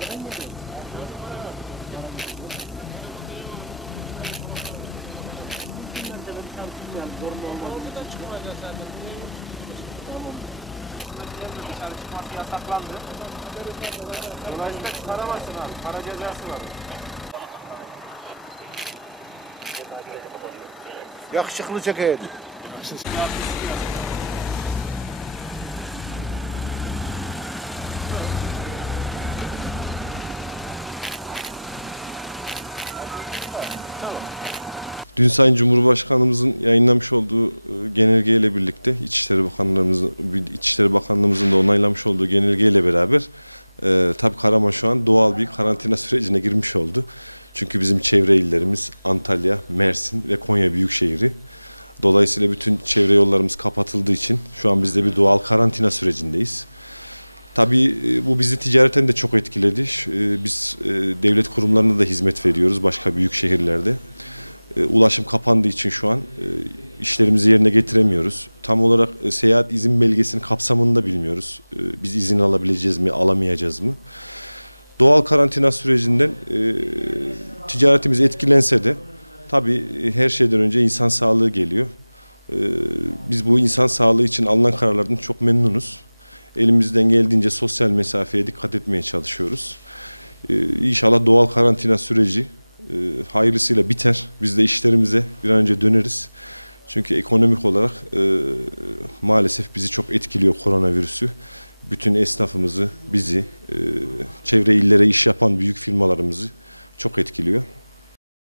Dışarı çıkması yasaklandı. Dolayısıyla çıkaramazsın abi. Para cezası var. Yakışıklı çekeydi. Dün Sayın Cumhurbaşkanımızın yayınlamış olduğu genelgeyle birlikte İçişleri Bakanlığımızın da onaylamış olduğu genelgeyle beraber tabii Karaman şu an doğal bir karantina sürecine girmiş oldu. Çünkü bizim çevre illerimiz Antalya, Mersin ve Konya Büyükşehir'i. Dolayısıyla bütün çevre yollarımız kapatıldığı için şu an biz de bir doğal karantina sürecindeyiz. Tabii bu bizi ticareten de çok etkiledi. Biz devlet kurumlarına da hizmet veriyoruz başka büyük şehirlerde. Ulaşım kapandığı için şu an işlerimizi yerine getiremiyoruz. Tam olarak seyahat izin belgesinin kapsamını da bilmiyoruz. Biz izin alabileceğiz mi, alamayacağız mı? Doğal karantina sürecinden ticaretimiz etkilense de tabii her şeyden önce insan sağlığı geliyor. Biz bu insan sağlığı için alınan kararlardan çok memnunuz. Elimizden geldiğince sosyal mesafeye dikkat etmeye çalışıyoruz. İnşallah doğal karantina süreci hayırlısıyla biter. Biz de işlerimize bir an önce döneriz. Çünkü ekonomik olarak maalesef bizi çok etkiliyor koronavirüsü. Bütün esnafımızı, bizi, çevre illere iş yapan büyük firmalarımızı çok etkiliyor.